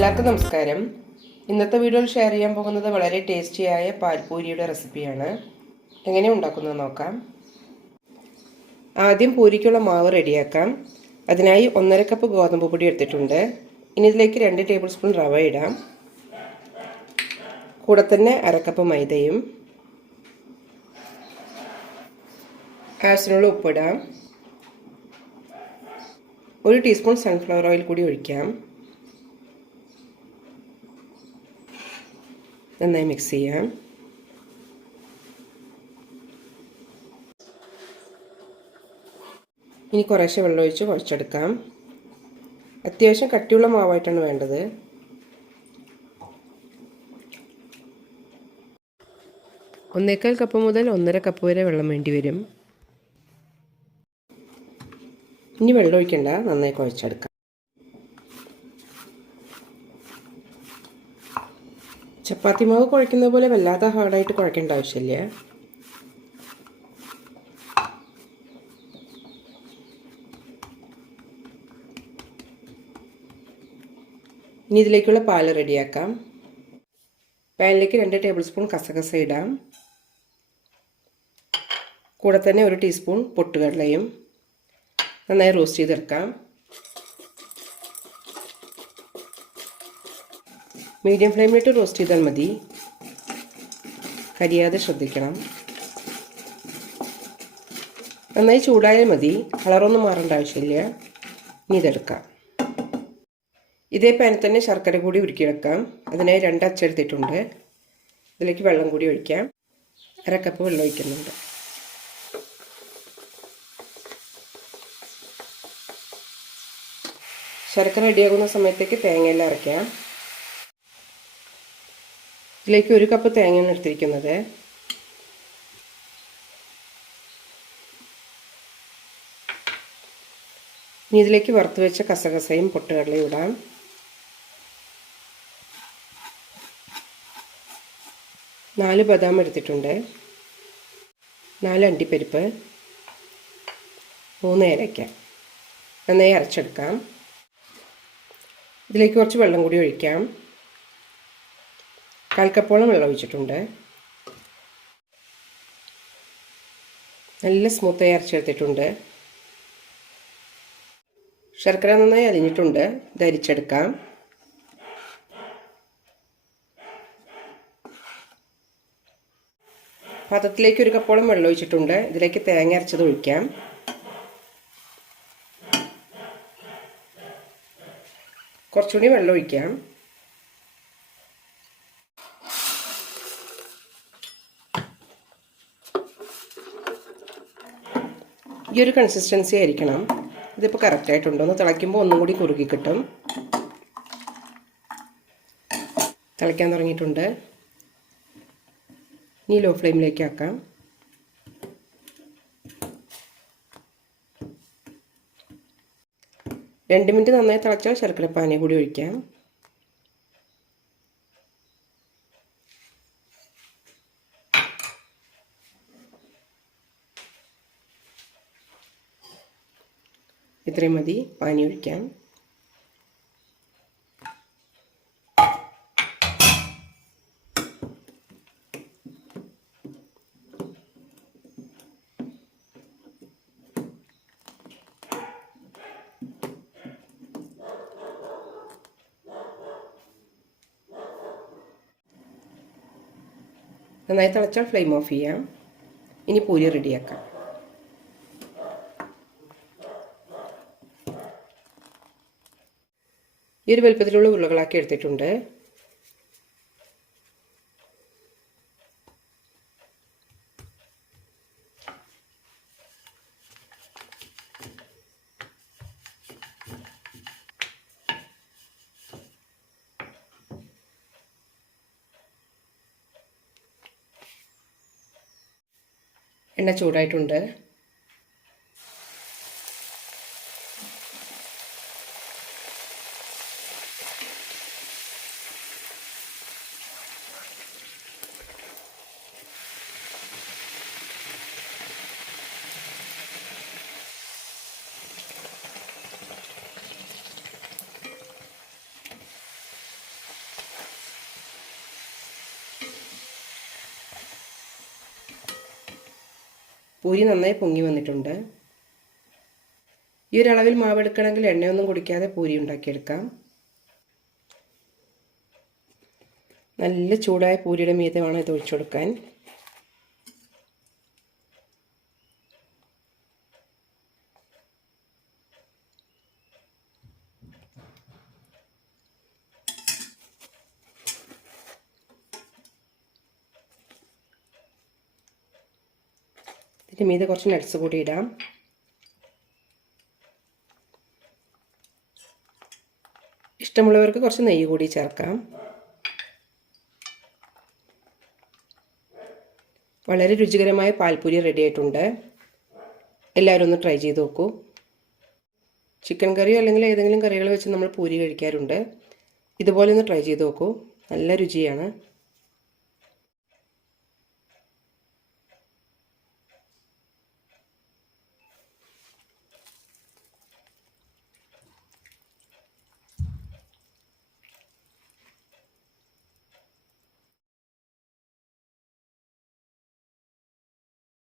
എല്ലാവർക്കും നമസ്കാരം. ഇന്നത്തെ വീഡിയോയിൽ ഷെയർ ചെയ്യാൻ പോകുന്നത് വളരെ ടേസ്റ്റിയായ പാൽപൂരിയുടെ റെസിപ്പിയാണ് എങ്ങനെ ഉണ്ടാക്കുന്നത് നോക്കാം. ആദ്യം പൂരിക്കുള്ള മാവ് റെഡിയാക്കാം അതിനായി ഒന്നര കപ്പ് ഗോതമ്പ് പൊടി എടുത്തിട്ടുണ്ട്. ഇനി ഇതിലേക്ക് രണ്ട് ടേബിൾ സ്പൂൺ റവ ഇടാം. കൂടെ തന്നെ അരക്കപ്പ് മൈദയും. ആവശ്യത്തിനുള്ള ഉപ്പിടാം ഒരു ടീസ്പൂൺ സൺഫ്ലവർ ഓയിൽ കൂടി ഒഴിക്കാം. നന്നായി മിക്സ് ചെയ്യാം ഇനി കുറേശ്ശെ വെള്ളമൊഴിച്ച് കുഴച്ചെടുക്കാം. അത്യാവശ്യം കട്ടിയുള്ള മാവായിട്ടാണ് വേണ്ടത്. ഒന്നേക്കാൽ കപ്പ് മുതൽ ഒന്നര കപ്പ് വരെ വെള്ളം വേണ്ടി വരും. ഇനി വെള്ളം ഒഴിക്കണ്ട നന്നായി കുഴച്ചെടുക്കാം. ചപ്പാത്തി മാവ് കുഴക്കുന്ന പോലെ വല്ലാതെ ഹാർഡായിട്ട് കുഴക്കേണ്ട ആവശ്യമില്ല. ഇനി ഇതിലേക്കുള്ള പാൽ റെഡിയാക്കാം. പാനിലേക്ക് രണ്ട് ടേബിൾ സ്പൂൺ കസകസ ഇടാം. കൂടെ തന്നെ ഒരു ടീസ്പൂൺ പൊട്ടുകടലയും നന്നായി റോസ്റ്റ് ചെയ്തെടുക്കാം. മീഡിയം ഫ്ലെയിമിലിട്ട് റോസ്റ്റ് ചെയ്താൽ മതി. കരിയാതെ ശ്രദ്ധിക്കണം. നന്നായി ചൂടായാൽ മതി. കളറൊന്നും മാറേണ്ട ആവശ്യമില്ല. ഇനി ഇതെടുക്കാം. ഇതേ പാനിൽ തന്നെ ശർക്കര കൂടി ഉരുക്കിയെടുക്കാം അതിനായി രണ്ട് അച്ചെടുത്തിട്ടുണ്ട് ഇതിലേക്ക് വെള്ളം കൂടി ഒഴിക്കാം. അര കപ്പ് വെള്ളം ഒഴിക്കുന്നുണ്ട്. ശർക്കര റെഡിയാകുന്ന സമയത്തേക്ക് തേങ്ങയെല്ലാം അരയ്ക്കാം. ഇതിലേക്ക് ഒരു കപ്പ് തേങ്ങയാണ് എടുത്തിരിക്കുന്നത്. ഇനി ഇതിലേക്ക് വറുത്ത് വെച്ച കസകസയും പൊട്ടുകടലയും ഇടാം. നാല് ബദാം എടുത്തിട്ടുണ്ട്. നാല് അണ്ടിപ്പരിപ്പ്. മൂന്ന് ഏലയ്ക്ക നന്നായി അരച്ചെടുക്കാം. ഇതിലേക്ക് കുറച്ച് വെള്ളം കൂടി ഒഴിക്കാം. കാൽക്കപ്പോളം വെള്ളം ഒഴിച്ചിട്ടുണ്ട് നല്ല സ്മൂത്തായി അരച്ചെടുത്തിട്ടുണ്ട്. ശർക്കര നന്നായി അലിഞ്ഞിട്ടുണ്ട് ധരിച്ചെടുക്കാം പാത്രത്തിലേക്ക് ഒരു കപ്പോളം വെള്ളം ഒഴിച്ചിട്ടുണ്ട് ഇതിലേക്ക് തേങ്ങ അരച്ചത് ഒഴിക്കാം. കുറച്ചുകൂടി വെള്ളം ഒഴിക്കാം ഈ ഒരു കൺസിസ്റ്റൻസി ആയിരിക്കണം ഇതിപ്പോൾ കറക്റ്റായിട്ടുണ്ടോ ഒന്ന് തിളയ്ക്കുമ്പോൾ ഒന്നും കൂടി കുറുകി കിട്ടും. തിളയ്ക്കാൻ തുടങ്ങിയിട്ടുണ്ട്. ഇനി ലോ ഫ്ലെയിമിലേക്ക് ആക്കാം. രണ്ട് മിനിറ്റ് നന്നായി തിളച്ചാൽ ശർക്കര പാനി കൂടി ഒഴിക്കാം. ഇത്രയും മതി. പാനി ഒഴിക്കാം. നന്നായി തിളച്ചാൽ ഫ്ലെയിം ഓഫ് ചെയ്യാം. ഇനി പൂരി റെഡിയാക്കാം. ഈ ഒരു വലുപ്പത്തിലുള്ള ഉരുളകളാക്കി എടുത്തിട്ടുണ്ട്. എണ്ണ ചൂടായിട്ടുണ്ട്. പൂരി നന്നായി പൊങ്ങി വന്നിട്ടുണ്ട്. ഈ ഒരു അളവിൽ മാവ് എടുക്കണമെങ്കിൽ എണ്ണയൊന്നും കുടിക്കാതെ പൂരി ഉണ്ടാക്കിയെടുക്കാം. നല്ല ചൂടായ പൂരിയുടെ മീതെ ഇത് ഒഴിച്ചു കൊടുക്കാൻ. ഇതിന്റെ മീതെ കുറച്ച് നട്ട്സ് കൂടി ഇടാം. ഇഷ്ടമുള്ളവർക്ക് കുറച്ച് നെയ്യ് കൂടി ചേർക്കാം. വളരെ രുചികരമായ പാൽപ്പൂരി റെഡി ആയിട്ടുണ്ട്. എല്ലാവരും ഒന്ന് ട്രൈ ചെയ്ത് നോക്കൂ. ചിക്കൻ കറിയോ അല്ലെങ്കിൽ ഏതെങ്കിലും കറികൾ വെച്ച് നമ്മൾ പൂരി കഴിക്കാറുണ്ട്. ഇതുപോലെ ഒന്ന് ട്രൈ ചെയ്ത് നോക്കൂ. നല്ല രുചിയാണ്.